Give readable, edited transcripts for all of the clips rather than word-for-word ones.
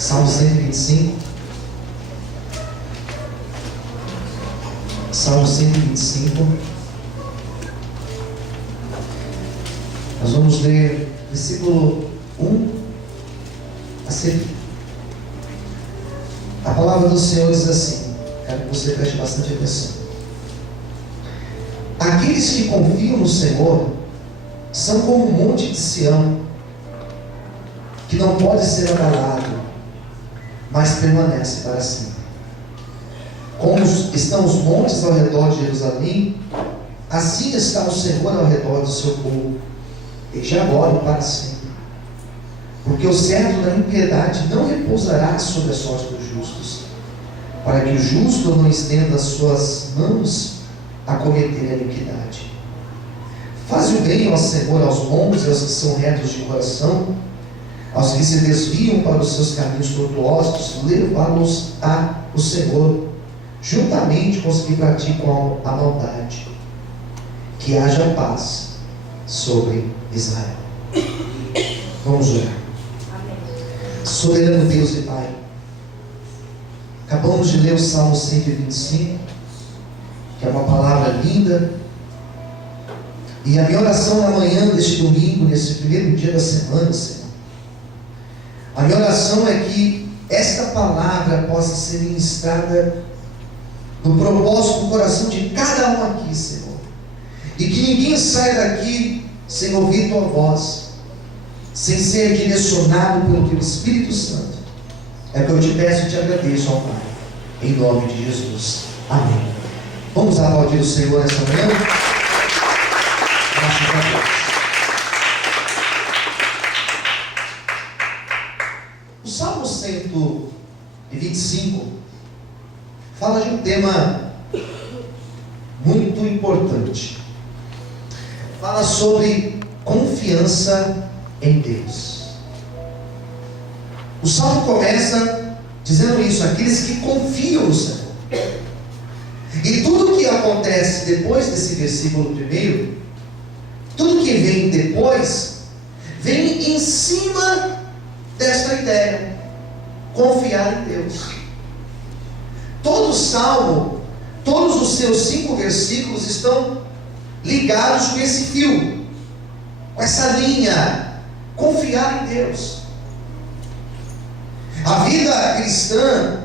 Salmo 125. Salmo 125. Nós vamos ler versículo 1 a seguir. A palavra do Senhor diz assim, quero que você preste bastante atenção. Aqueles que confiam no Senhor são como um monte de Sião, que não pode ser abalado, mas permanece para sempre. Como estão os montes ao redor de Jerusalém, assim está o Senhor ao redor do seu povo, desde agora e para sempre. Porque o servo da impiedade não repousará sobre a sorte dos justos, para que o justo não estenda as suas mãos a cometer a iniquidade. Faz o bem ao Senhor, aos bons e aos que são retos de coração, aos que se desviam para os seus caminhos tortuosos, levá-los a o Senhor, juntamente com os que praticam a maldade. Que haja paz sobre Israel. Vamos orar. Soberano Deus e Pai, acabamos de ler o Salmo 125, que é uma palavra linda, e a minha oração na manhã deste domingo, nesse primeiro dia da semana, Senhor, a minha oração é que esta palavra possa ser ministrada no propósito do coração de cada um aqui, Senhor, e que ninguém saia daqui sem ouvir Tua voz, sem ser direcionado pelo Teu Espírito Santo. É o que eu te peço e te agradeço, ó Pai, em nome de Jesus. Amém. Vamos aplaudir o Senhor essa manhã? Graças a Deus. O Salmo 125 fala de um tema muito importante. Fala sobre confiança em Deus. O Salmo começa dizendo isso: aqueles que confiam no Senhor. E tudo que acontece depois desse versículo primeiro, tudo que vem depois, vem em cima desta ideia: confiar em Deus. Todo o Salmo, todos os seus 5 versículos estão ligados com esse fio, com essa linha: confiar em Deus. A vida cristã,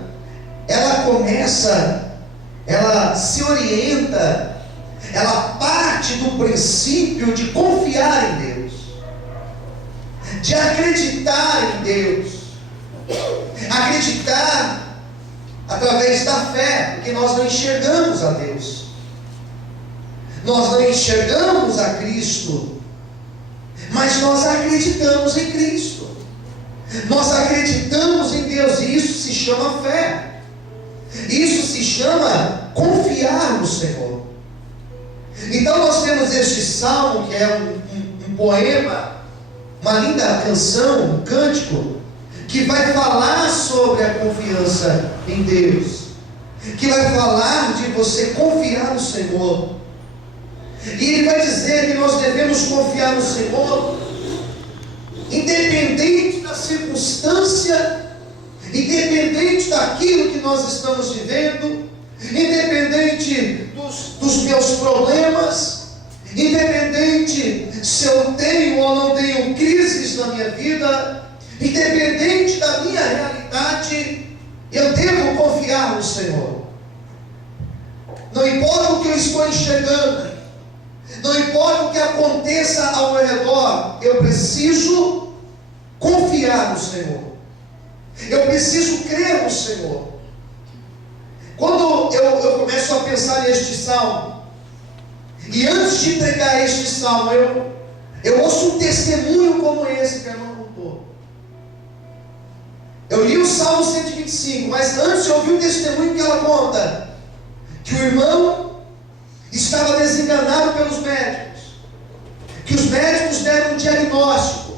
ela começa, ela se orienta, ela parte do princípio de confiar em Deus, de acreditar em Deus, acreditar através da fé, porque nós não enxergamos a Deus, nós não enxergamos a Cristo, mas nós acreditamos em Cristo, nós acreditamos em Deus, e isso se chama fé, isso se chama confiar no Senhor. Então nós temos este salmo, que é um poema, uma linda canção, um cântico, que vai falar sobre a confiança em Deus, que vai falar de você confiar no Senhor. E ele vai dizer que nós devemos confiar no Senhor, independente da circunstância, independente daquilo que nós estamos vivendo, independente dos meus problemas, independente se eu tenho ou não tenho crises na minha vida, independente da minha realidade, eu devo confiar no Senhor. Não importa o que eu estou enxergando, não importa o que aconteça ao meu redor, eu preciso confiar no Senhor, eu preciso crer no Senhor. Quando eu começo a pensar neste salmo, e antes de pregar este salmo, eu ouço um testemunho como esse que a irmã contou. Eu li o Salmo 125, mas antes eu ouvi um testemunho que ela conta, que o irmão estava desenganado pelos médicos, que os médicos deram um diagnóstico,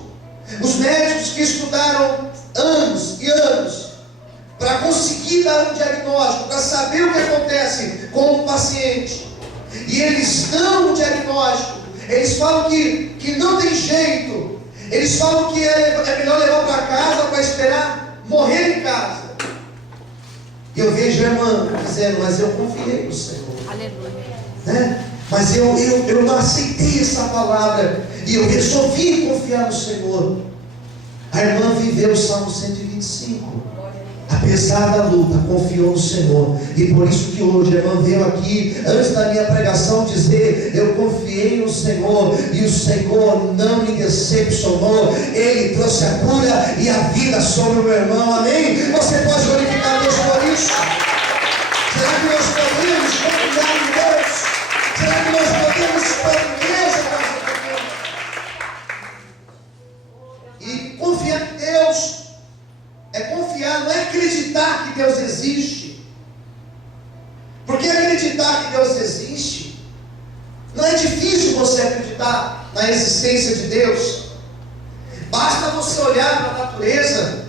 os médicos que estudaram anos e anos para conseguir dar um diagnóstico, para saber o que acontece com o paciente, e eles dão um diagnóstico, eles falam que não tem jeito, eles falam que é melhor levar para casa para esperar morrer em casa. E eu vejo a irmã dizendo, mas eu confiei no Senhor. Aleluia. Né? Mas eu não aceitei essa palavra. E eu resolvi confiar no Senhor. A irmã viveu o Salmo 125. Apesar da luta, confiou no Senhor. E por isso que hoje a irmã veio aqui, antes da minha pregação, dizer: eu confiei no Senhor, e o Senhor não me decepcionou. Ele trouxe a cura e a vida sobre o meu irmão. Amém? Você pode glorificar a Deus por isso? Será que nós podemos confiar em Deus? Será que nós podemos firmeza na nossa vida? E confiar em Deus é confiar, não é acreditar que Deus existe. Porque acreditar que Deus existe, não é difícil você acreditar na existência de Deus. Basta você olhar para a natureza,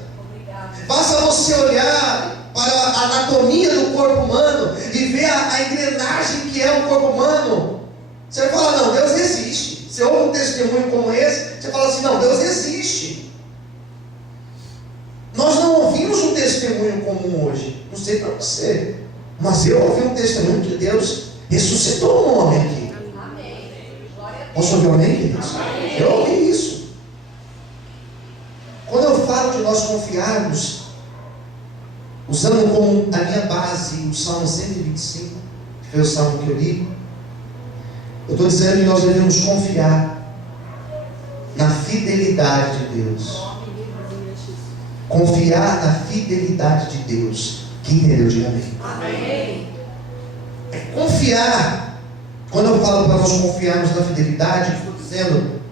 basta você olhar para a anatomia do corpo humano e ver a engrenagem que é o corpo humano. Você vai falar, não, Deus existe. Você ouve um testemunho como esse, você fala assim, não, Deus existe. Nós não ouvimos um testemunho comum hoje. Não sei para você, mas eu ouvi um testemunho que Deus ressuscitou um homem aqui. Amém. Posso ouvir um amém, queridos? Eu ouvi isso. Quando eu falo de nós confiarmos, usando como a minha base o Salmo 125, que foi o salmo que eu li, eu estou dizendo que nós devemos confiar na fidelidade de Deus. Confiar na fidelidade de Deus. Quem entendeu, diga amém. Amém. É confiar. Quando eu falo para nós confiarmos na fidelidade, estou dizendo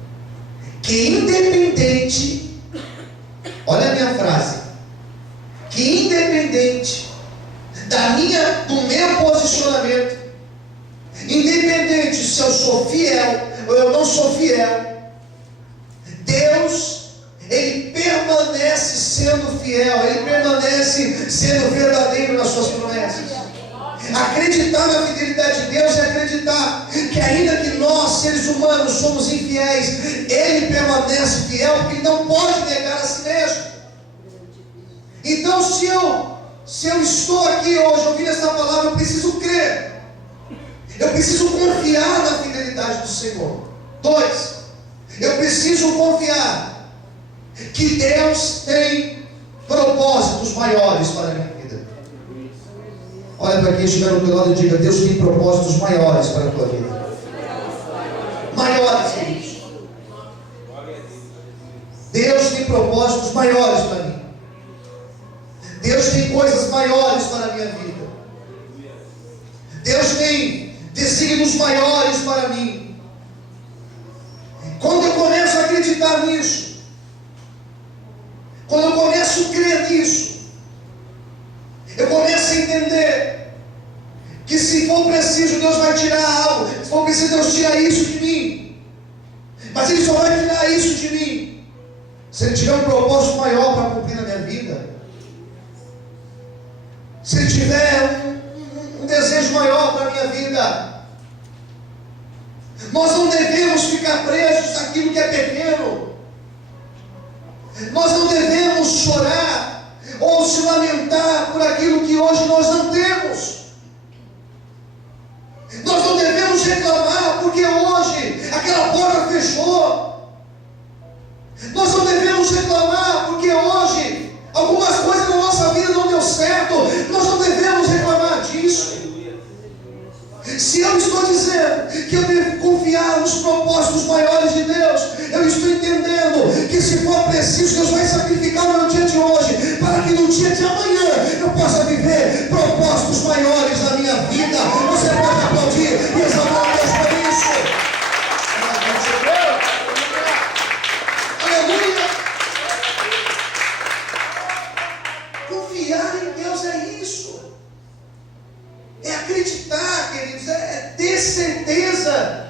que independente, olha a minha frase, que independente do meu posicionamento, independente se eu sou fiel ou eu não sou fiel, Deus, Ele permanece sendo fiel, Ele permanece sendo verdadeiro nas suas promessas. Acreditar na fidelidade de Deus é acreditar que ainda que nós, seres humanos, somos infiéis, Ele permanece fiel, porque Ele não pode negar a si mesmo. Então, se eu estou aqui hoje ouvindo essa palavra, eu preciso crer, eu preciso confiar na fidelidade do Senhor. 2, eu preciso confiar que Deus tem propósitos maiores para a minha vida. Olha para quem estiver no teu lado e diga: Deus tem propósitos maiores para a tua vida. Maiores, queridos. Deus tem propósitos maiores para mim. Deus tem coisas maiores para a minha vida. Deus tem desígnios maiores para mim. Quando eu começo a acreditar nisso, quando eu começo a crer nisso, eu começo a entender que se for preciso, Deus vai tirar algo. Se for preciso, Deus tira isso de mim. Mas Ele só vai tirar isso de mim se Ele tiver um propósito maior para cumprir na minha vida. Se Ele tiver um desejo maior para a minha vida. Nós não devemos ficar presos àquilo que é pequeno. Nós não devemos chorar ou se lamentar por aquilo que hoje nós não temos. Nós não devemos reclamar porque hoje aquela porta fechou. Nós não devemos reclamar porque hoje algumas coisas na nossa vida não deu certo. Nós não devemos reclamar disso. Se eu estou dizendo que eu devo confiar nos propósitos maiores de Deus, eu estou entendendo que se for preciso, Deus vai sacrificar o meu dia de hoje, para que no dia de amanhã eu possa viver propósitos maiores na minha vida. Você pode aplaudir e exaltar a Deus por isso. Aleluia! Confiar em Deus é isso. É acreditar, queridos, é ter certeza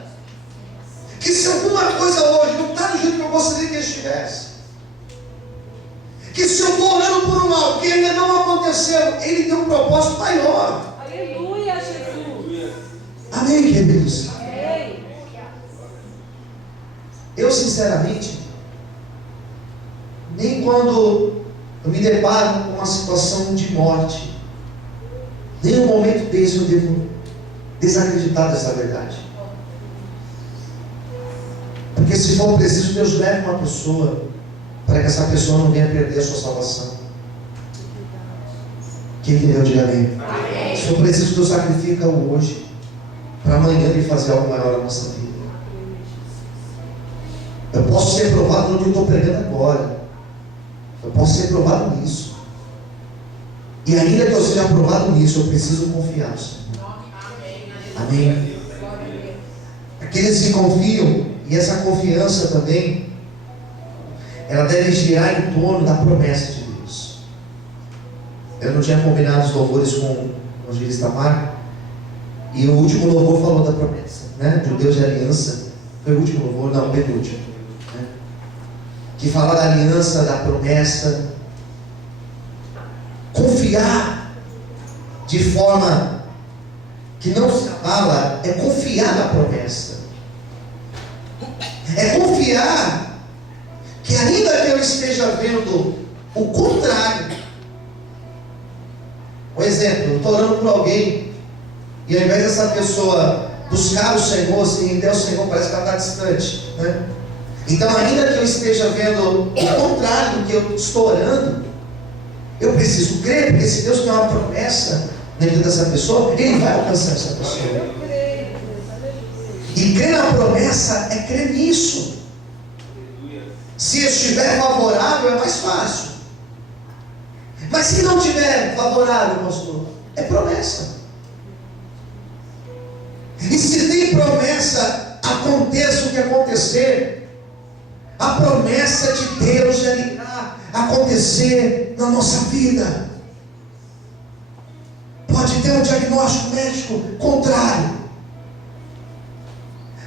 que se alguma coisa hoje não está do jeito que eu gostaria que estivesse, que se eu estou orando por um mal que ainda não aconteceu, Ele tem um propósito maior. Aleluia, Jesus. Amém, queridos? Amém. Eu sinceramente, nem quando eu me deparo com uma situação de morte, nenhum momento desse eu devo desacreditar dessa verdade. Porque se for preciso, Deus leva uma pessoa para que essa pessoa não venha perder a sua salvação. Quem entendeu, diga amém. Se for preciso, Deus sacrifica o hoje para amanhã Ele fazer algo maior na nossa vida. Eu posso ser provado no que eu estou pregando agora. Eu posso ser provado nisso. E ainda que eu seja provado nisso, eu preciso confiar no Senhor. Amém. Aqueles que confiam, e essa confiança também, ela deve girar em torno da promessa de Deus. Eu não tinha combinado os louvores com o evangelista Marco, e o último louvor falou da promessa, né? De Deus de aliança. Foi o último louvor, não, o penúltimo, né? Que fala da aliança, da promessa. Confiar de forma que não se abala é confiar na promessa. É confiar que ainda que eu esteja vendo o contrário. Um exemplo, eu estou orando por alguém e ao invés dessa pessoa buscar o Senhor, se render ao Senhor, parece que ela está distante, né? Então, ainda que eu esteja vendo o contrário do que eu estou orando, eu preciso crer, porque se Deus tem uma promessa dentro dessa pessoa, Ele vai alcançar essa pessoa. E crer na promessa é crer nisso. Se estiver favorável, é mais fácil. Mas se não estiver favorável, pastor, é promessa. E se tem promessa, aconteça o que acontecer, a promessa de Deus já irá acontecer na nossa vida. Pode ter um diagnóstico médico contrário,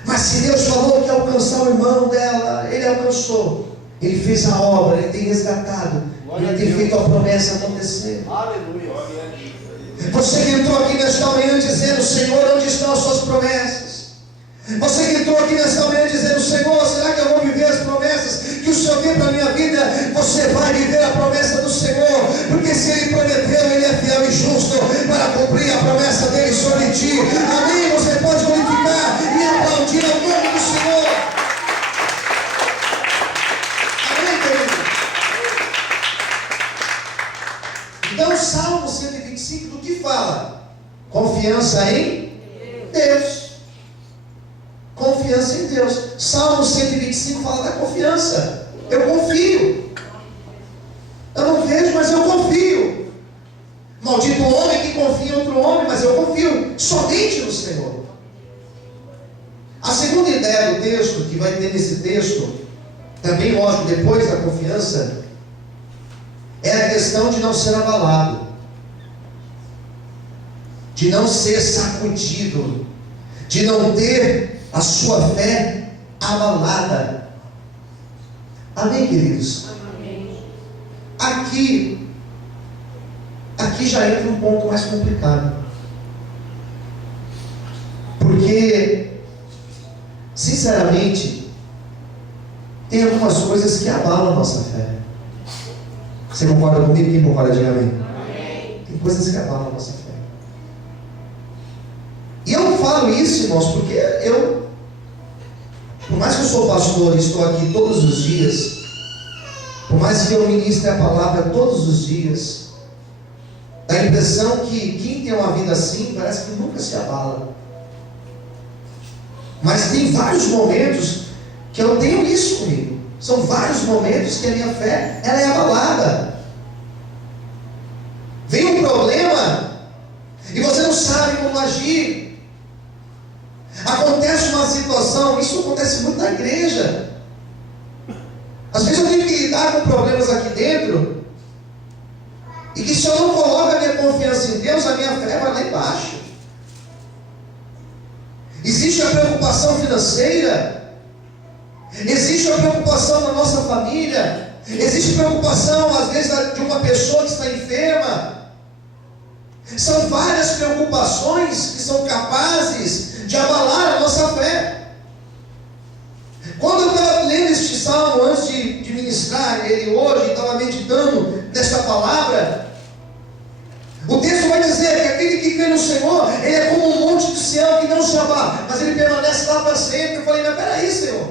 mas se Deus falou que ia alcançar o irmão dela, Ele alcançou. Ele fez a obra, Ele tem resgatado, Ele tem feito a promessa acontecer. Aleluia. Você que entrou aqui nesta manhã dizendo: Senhor, onde estão as suas promessas? Você que entrou aqui nesta manhã dizendo: Senhor, será que eu vou viver as promessas que o Senhor tem para a minha vida? Você vai viver a promessa do Senhor, porque se Ele prometeu, Ele é fiel e justo para cumprir a promessa dEle sobre ti. Amém? Você pode glorificar e aplaudir ao nome do Senhor. Amém, querido? Então, Salmo 125 do que fala? Confiança em Deus. Confiança em Deus. Salmo 125 fala da confiança. Eu confio. Eu não vejo, mas eu confio. Maldito o homem que confia em outro homem, mas eu confio somente no Senhor. A segunda ideia do texto, que vai ter nesse texto, também lógico, depois da confiança, é a questão de não ser abalado, de não ser sacudido, de não ter a sua fé abalada. Amém, queridos? Amém. Aqui já entra um ponto mais complicado, porque sinceramente tem algumas coisas que abalam a nossa fé. Você concorda comigo? Quem concorda, diga amém. Tem coisas que abalam a nossa fé. E eu falo isso, irmãos, porque por mais que eu sou pastor e estou aqui todos os dias, por mais que eu ministre a palavra todos os dias, dá a impressão que quem tem uma vida assim parece que nunca se abala. Mas tem vários momentos que eu tenho isso comigo. São vários momentos que a minha fé ela é abalada. Vem um problema e você não sabe como agir. Acontece uma situação, isso acontece muito na igreja. Às vezes eu tenho que lidar com problemas aqui dentro, e que se eu não coloco a minha confiança em Deus, a minha fé vai lá embaixo. Existe a preocupação financeira, existe a preocupação da nossa família, existe preocupação às vezes de uma pessoa que está enferma. São várias preocupações que são capazes de abalar a nossa fé. Quando eu estava lendo este salmo antes de ministrar ele hoje, estava meditando desta palavra, o texto vai dizer que aquele que crê no Senhor, ele é como um monte de Sião que não se abala, mas ele permanece lá para sempre. Eu falei, mas peraí, Senhor,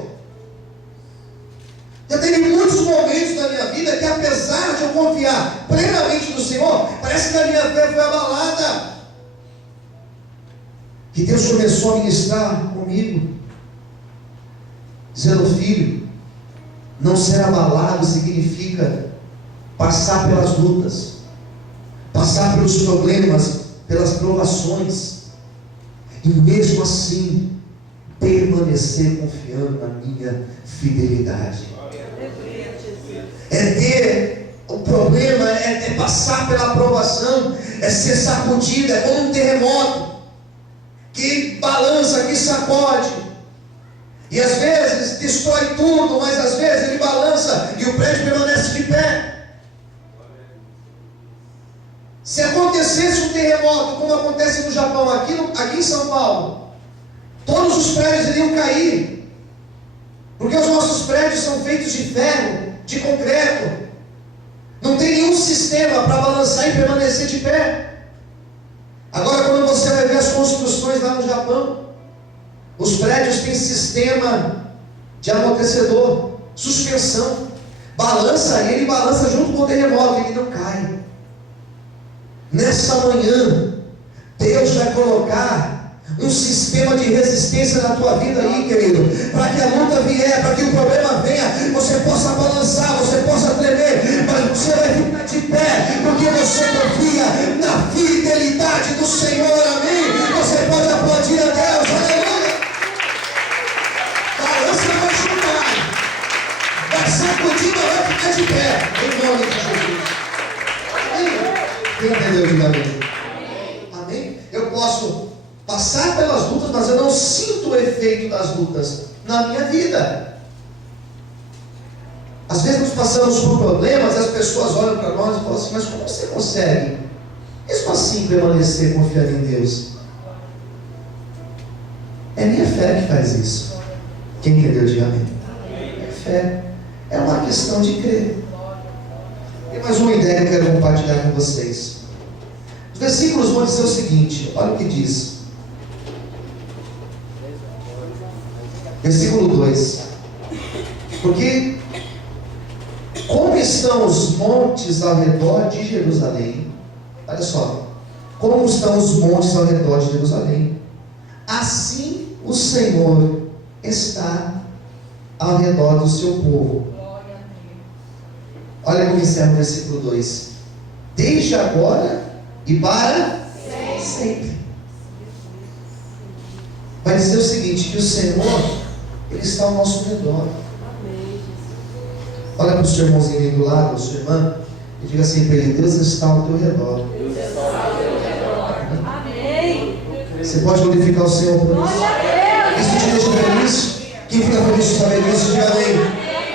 já teve muitos momentos na minha vida que, apesar de eu confiar plenamente no Senhor, parece que a minha fé foi abalada. Que Deus começou a ministrar comigo, dizendo: filho, não ser abalado significa passar pelas lutas, passar pelos problemas, pelas provações, e mesmo assim permanecer confiando na minha fidelidade. O problema é passar pela provação, é ser sacudido, é como um terremoto que balança, que sacode, e às vezes destrói tudo, mas às vezes ele balança e o prédio permanece de pé. Se acontecesse um terremoto, como acontece no Japão, aqui em São Paulo, todos os prédios iriam cair, porque os nossos prédios são feitos de ferro, de concreto, não tem nenhum sistema para balançar e permanecer de pé. Agora, quando você vai ver as construções lá no Japão, os prédios têm sistema de amortecedor, suspensão, balança, e ele balança junto com o terremoto, ele não cai. Nessa manhã, Deus vai colocar um sistema de resistência na tua vida aí, querido, para que a luta vier, para que o problema venha, você possa balançar, você possa tremer, mas você vai ficar de pé, porque você confia na fidelidade do Senhor. Amém? Você pode aplaudir a Deus. Aleluia. Balança, vai chutar, vai sacudir, mas vai ficar de pé, em nome de Jesus. Amém? Quem entendeu? Diga amém. Amém? Eu posso passar pelas lutas, mas eu não sinto o efeito das lutas na minha vida. Às vezes nós passamos por problemas, as pessoas olham para nós e falam assim: mas como você consegue, mesmo assim, permanecer confiando em Deus? É minha fé que faz isso. Quem entendeu, diga amém. É fé, é uma questão de crer. Tem mais uma ideia que eu quero compartilhar com vocês. Os versículos vão dizer o seguinte, olha o que diz. Versículo 2: porque como estão os montes ao redor de Jerusalém, olha só, como estão os montes ao redor de Jerusalém, assim o Senhor está ao redor do seu povo. Olha como encerra o versículo 2: desde agora e para sempre. Vai dizer o seguinte, que o Senhor, Ele está ao nosso redor. Olha para o seu irmãozinho aí do lado, a sua irmã, e diga assim para ele: Deus está ao teu redor. Amém. Você pode glorificar o Senhor por isso? Isso te deixa feliz? Quem fica feliz de saber disso, diga amém.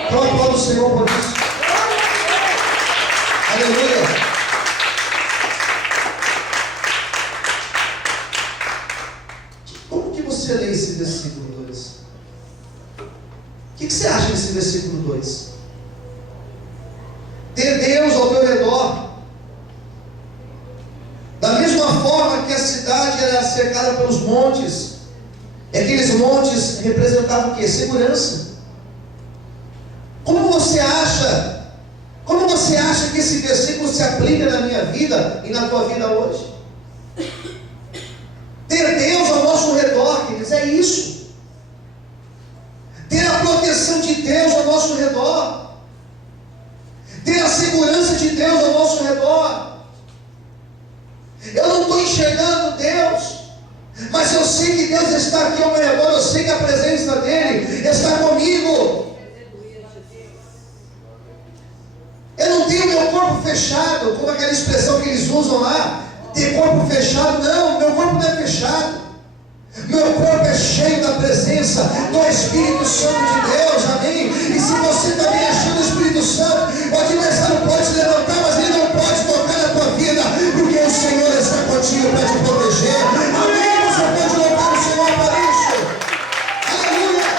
Então aplauda o Senhor por isso. Aleluia. Como que você lê esse versículo 2? O que você acha desse versículo 2? Ter Deus ao teu redor. Da mesma forma que a cidade era cercada pelos montes, e aqueles montes representavam o quê? Segurança. Como você acha que esse versículo se aplica na minha vida e na tua vida hoje? Ter Deus ao nosso redor, queridos, é isso. Ter a proteção de Deus ao nosso redor, ter a segurança de Deus ao nosso redor. Eu não estou enxergando Deus, mas eu sei que Deus está aqui ao meu redor, eu sei que a presença dEle está comigo. Eu não tenho meu corpo fechado, como aquela expressão que eles usam lá, ter corpo fechado. Não, meu corpo não é fechado. Meu corpo é cheio da presença do Espírito Santo de Deus, amém? E se você também é cheio do Espírito Santo, o adversário pode se levantar, mas ele não pode tocar na tua vida, porque o Senhor está contigo para te proteger, amém? Você pode louvar o Senhor por isso, aleluia!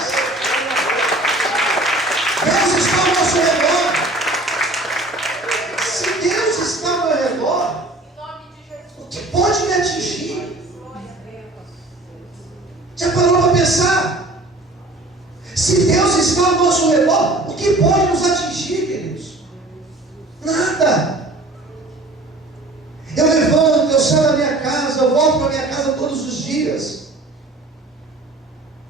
Deus está ao nosso redor. Se eu volto para minha casa todos os dias.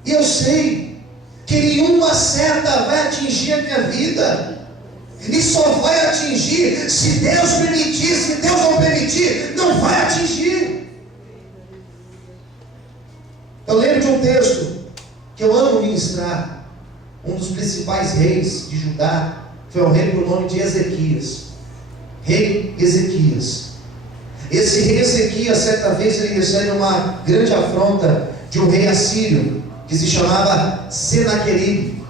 E eu sei que nenhuma seta vai atingir a minha vida. E só vai atingir se Deus permitir. Se Deus não permitir, não vai atingir. Eu lembro de um texto que eu amo ministrar. Um dos principais reis de Judá foi o rei por nome de Ezequias. Rei Ezequias. Esse rei Ezequias, certa vez, ele recebe uma grande afronta de um rei assírio, que se chamava Senaqueribe.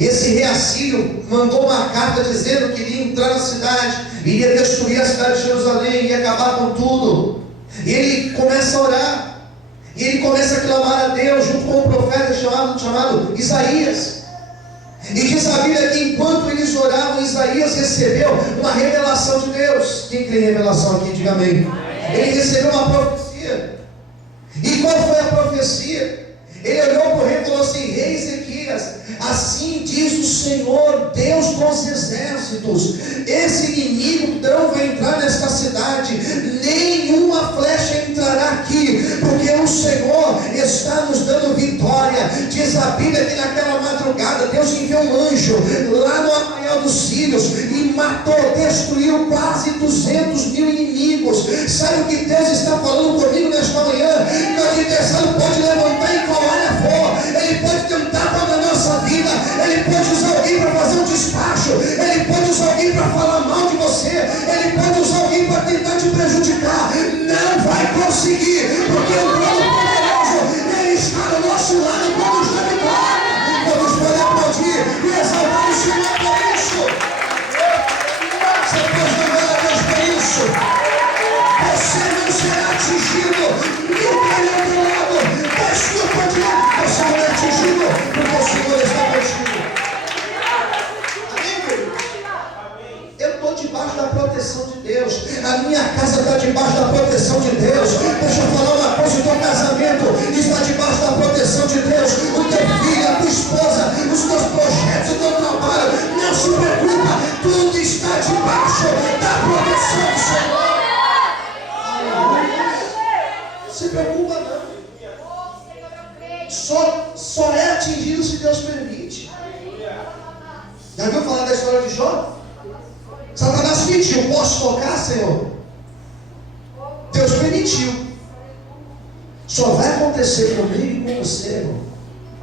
Esse rei assírio mandou uma carta dizendo que iria entrar na cidade, iria destruir a cidade de Jerusalém, iria acabar com tudo. E ele começa a orar, e ele começa a clamar a Deus, junto com um profeta chamado Isaías. E diz a Bíblia que enquanto eles oravam, Isaías recebeu uma revelação de Deus. Quem tem revelação aqui, diga amém. Ele recebeu uma profecia. E qual foi a profecia? Ele olhou para o rei e falou assim: rei Ezequias, assim diz o Senhor, Deus dos exércitos, esse inimigo não vai entrar nesta cidade, nenhuma flecha entrará aqui, porque o Senhor está nos dando vitória. Diz a Bíblia que naquela madrugada Deus enviou um anjo lá no arraial dos sírios e matou, destruiu quase 200 mil inimigos. Sabe o que Deus está falando comigo nesta manhã? Que o adversário pode levantar em qual área for, ele pode tentar contra a nossa vida, ele pode usar alguém para fazer um despacho, ele pode usar alguém para falar mal de você, ele pode usar alguém para tentar te prejudicar. Não vai conseguir, porque o Deus poderoso, ele está do nosso lado quando está vitória. Todos podem aplaudir e exaltar o Senhor por isso. Você pode louvar a Deus por isso. Você não será atingido, ninguém ao teu lado, deixa eu continuar. Você não é atingido, porque o Senhor está contigo. Amém, querido? Eu estou debaixo da proteção de Deus. A minha casa está debaixo da proteção de Deus. Deixa eu falar uma coisa: o teu casamento está debaixo da proteção de Deus. O teu filho, a tua esposa, os teus projetos, o teu trabalho, não se preocupa, tudo está debaixo da proteção do Senhor. Não se preocupa não. Só é atingido se Deus permite. Já viu falar da história de Jó? Satanás pediu: posso tocar, Senhor? Deus permitiu. Só vai acontecer comigo e com você, irmão,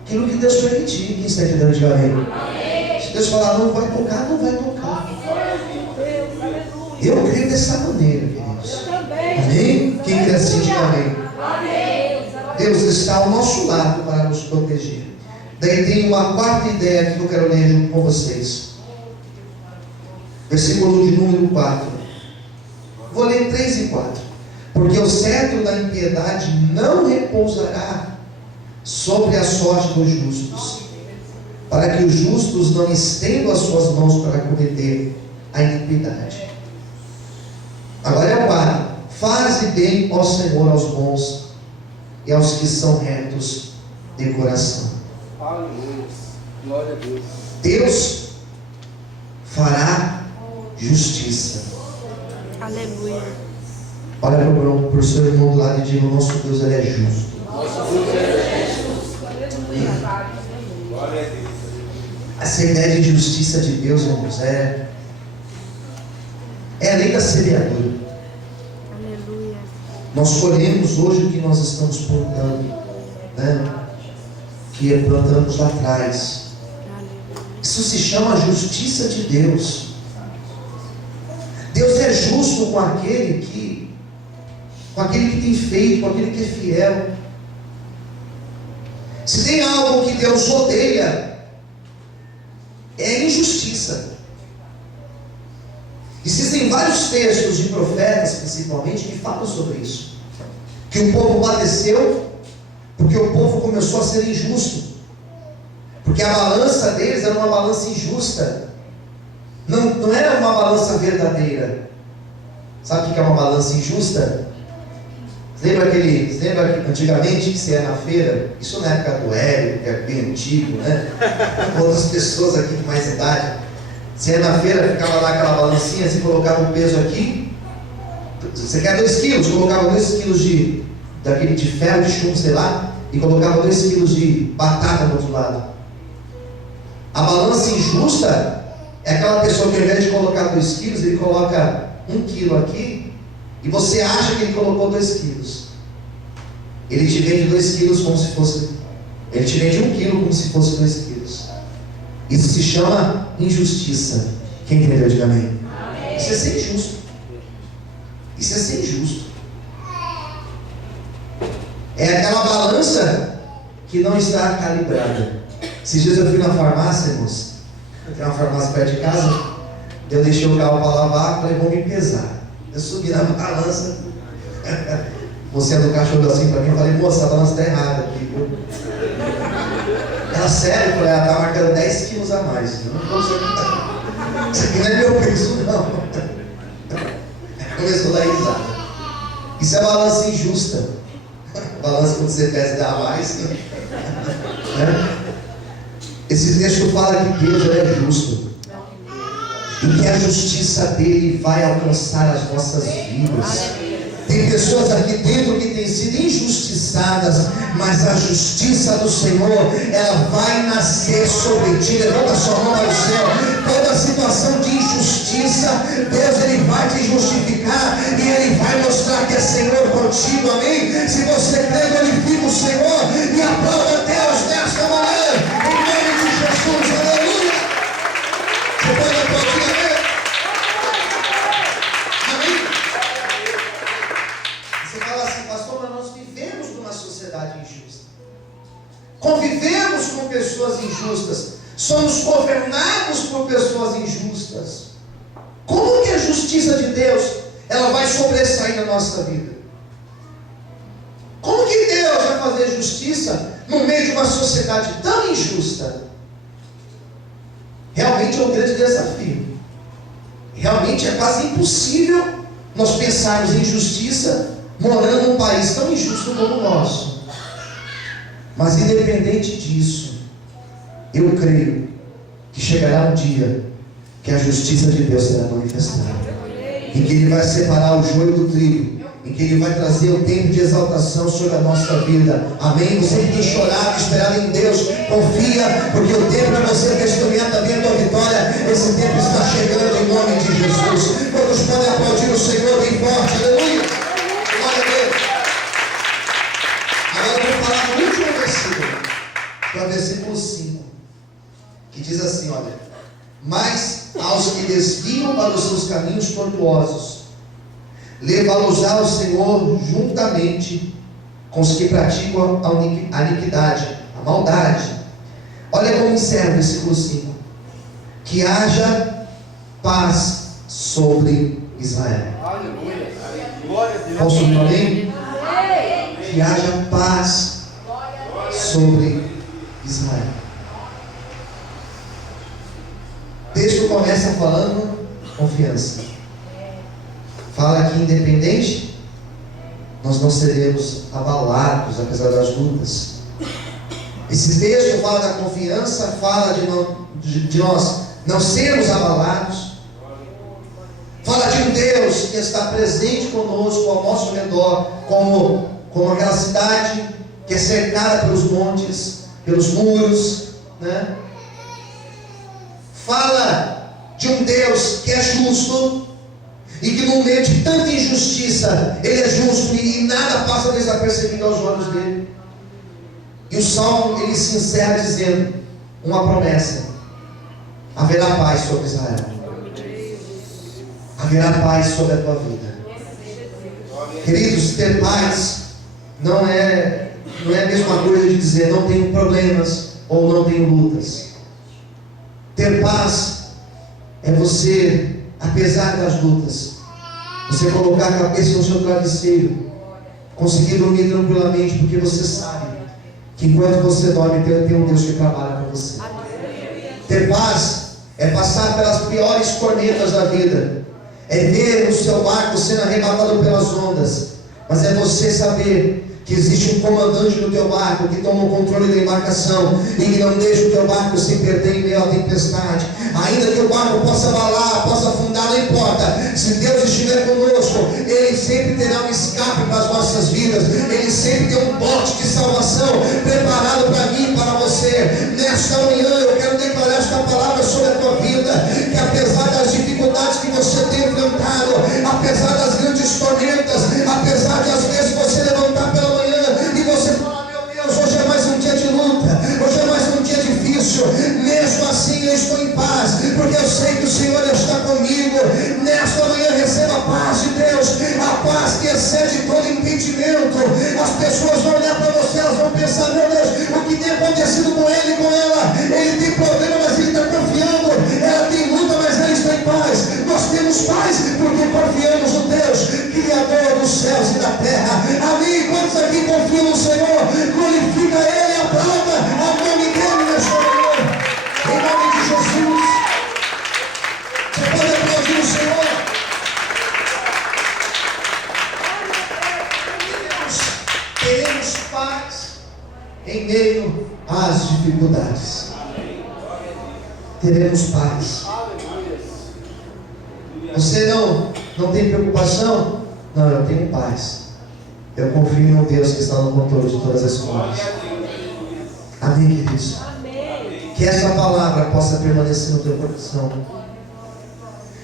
aquilo que Deus permitir. Quem está entendendo, diga amém. Se Deus falar não vai tocar, não vai tocar. Eu creio dessa maneira, queridos. Amém? Quem crê assim, diga amém. Deus está ao nosso lado para nos proteger. Daí tem uma quarta ideia que eu quero ler junto com vocês. Versículo de número 4. Vou ler 3 e 4. Porque o cetro da impiedade não repousará sobre a sorte dos justos, para que os justos não estendam as suas mãos para cometer a iniquidade. Agora é o 4. Faze bem, ó Senhor, aos bons e aos que são retos de coração. Aleluia. Glória a Deus. Deus fará justiça. Aleluia. Olha para o seu irmão do lado e diga: o nosso Deus, ele é justo. Nosso Deus é justo. Glória a Deus. Essa ideia de justiça de Deus, irmãos, é a lei da semeadura. Aleluia. Nós colhemos hoje o que nós estamos plantando, né? Que plantamos lá atrás. Isso se chama justiça de Deus. Deus é justo com aquele que tem feito, com aquele que é fiel. Se tem algo que Deus odeia, é injustiça. Existem vários textos de profetas, principalmente, que falam sobre isso. Que o povo padeceu porque o povo começou a ser injusto. Porque a balança deles era uma balança injusta. Não era uma balança verdadeira. Sabe o que é uma balança injusta? Lembra que antigamente que você ia na feira? Isso na época do Hélio, que é bem antigo, né? Outras pessoas aqui com mais idade. Você ia na feira, ficava lá aquela balancinha, você colocava o peso aqui, Você quer 2 quilos, colocava 2 quilos de ferro, de chumbo, sei lá, e colocava 2 quilos de batata do outro lado. A balança injusta é aquela pessoa que ao invés de colocar 2 quilos, ele coloca 1 quilo aqui, e você acha que ele colocou 2 quilos. Ele te vende 2 quilos como se fosse. Ele te vende 1 quilo como se fosse 2 quilos. Isso se chama injustiça. Quem entendeu, diga amém. Isso é ser injusto. Isso é ser injusto. É aquela balança que não está calibrada. Esses dias eu fui na farmácia, irmãos. Tem uma farmácia perto de casa. Eu deixei o carro para lavar, falei, vou me pesar. Eu subi na balança. Você é do cachorro assim para mim, eu falei, moça, a balança está errada aqui. Ela, sério, eu falei, ela está marcando 10 quilos a mais. Eu não consigo. Isso aqui não é meu peso, não. Começou a dar risada. Isso é balança injusta. Balança quando você pesa dá mais. Né? Esse texto fala que Deus é justo. E que a justiça dele vai alcançar as nossas vidas. Tem pessoas aqui dentro que têm sido injustiçadas, mas a justiça do Senhor, ela vai nascer sobre ti. Levanta sua mão ao céu. Toda situação de injustiça, Deus ele vai te justificar e ele vai mostrar que é Senhor contigo, amém? Se você crê, glorifica o Senhor e aplauda a Deus nesta manhã, em nome de Jesus, aleluia. Você pode aplaudir, amém? Amém? Você fala assim, pastor, mas nós vivemos numa sociedade injusta. Convivemos com pessoas injustas. Somos governados por pessoas injustas. Como que a justiça de Deus ela vai sobressair na nossa vida? Como que Deus vai fazer justiça no meio de uma sociedade tão injusta? Realmente é um grande desafio. Realmente é quase impossível nós pensarmos em justiça morando num país tão injusto como o nosso. Mas independente disso, eu creio que chegará um dia que a justiça de Deus será manifestada, em que Ele vai separar o joio do trigo, em que Ele vai trazer o tempo de exaltação sobre a nossa vida. Amém? Você que tem chorado, esperado em Deus, confia, porque o tempo de você testemunhar também a tua vitória, esse tempo está chegando em nome de Jesus. Todos podem aplaudir o Senhor bem forte, aleluia. Glória a Deus. Agora eu vou falar no último versículo, que é o versículo 5, que diz assim, olha: mas aos que desviam para os seus caminhos tortuosos, levá-los-á o Senhor juntamente com os que praticam a iniquidade, a maldade. Olha como encerra o versículo 5: que haja paz sobre Israel. Aleluia. Glória a Deus. Posso ouvir alguém? Que haja paz sobre Israel. O texto começa falando confiança. Fala que independente, nós não seremos abalados apesar das lutas. Esse texto fala da confiança, fala de nós não sermos abalados. Fala de um Deus que está presente conosco ao nosso redor, como aquela cidade que é cercada pelos montes, pelos muros, né? Fala de um Deus que é justo e que no meio de tanta injustiça Ele é justo e nada passa desapercebido aos olhos dele. E o Salmo ele se encerra dizendo uma promessa: haverá paz sobre Israel, haverá paz sobre a tua vida. Queridos, ter paz não é a mesma coisa de dizer não tenho problemas ou não tenho lutas. Ter paz é você, apesar das lutas, você colocar a cabeça no seu travesseiro, conseguir dormir tranquilamente, porque você sabe que enquanto você dorme tem um Deus que trabalha com você. Ter paz é passar pelas piores cornetas da vida, é ver o seu barco sendo arrebatado pelas ondas, mas é você saber que existe um comandante no teu barco que toma o controle da embarcação e que não deixa o teu barco se perder em meio à tempestade. Ainda que o barco possa abalar, possa afundar, não importa. Se Deus estiver conosco, Ele sempre terá um escape para as nossas vidas. Ele sempre tem um bote de salvação preparado para mim e para você. Nesta manhã eu quero declarar esta palavra sobre a tua vida, que apesar das dificuldades que você tem enfrentado, apesar das grandes tormentas, apesar de às vezes você levantar pela manhã e você falar: meu Deus, hoje é mais um dia de luta, hoje é mais um dia difícil, mesmo assim eu estou em paz, porque eu sei que o Senhor está comigo. Nesta manhã receba a paz de Deus, a paz que excede todo impedimento. As pessoas vão olhar para você, elas vão pensar: meu Deus, o que tem acontecido com ele e com ela? Ele tem problema, mas ele está confiando. Ela tem luta, mas ela está em paz. Nós temos paz porque confiamos no Deus Criador dos céus e da terra. Amém? Quantos aqui confiam no Senhor? Glorifica Ele e aplauda ao nome dEle nesta manhã, em nome de Jesus. Você pode aplaudir o Senhor? Teremos paz em meio às dificuldades. Teremos paz. Você não tem preocupação? Não, eu tenho paz. Eu confio no Deus que está no controle de todas as coisas. Amém, queridos? Que essa palavra possa permanecer no teu coração.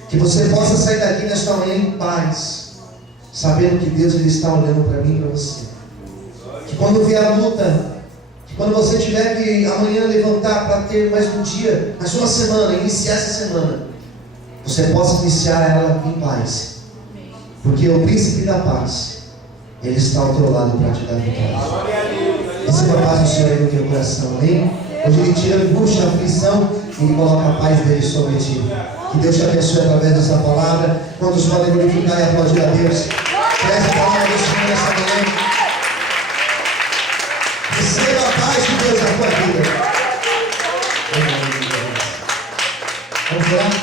Que você possa sair daqui nesta manhã em paz, sabendo que Deus Ele está olhando para mim e para você. Que quando vier a luta, que quando você tiver que amanhã levantar para ter mais um dia, mais uma semana, iniciar essa semana, você possa iniciar ela em paz. Porque o príncipe da paz, Ele está ao teu lado para te dar vitória. Receba a paz do Senhor aí no teu coração, amém? Hoje Ele tira a angústia, a aflição e Ele coloca a paz dEle sobre ti. Que Deus te abençoe através dessa palavra. Quantos podem glorificar e aplaudir a Deus? Preste a palavra do Senhor nessa manhã. Receba a paz de Deus na tua vida. Vamos orar?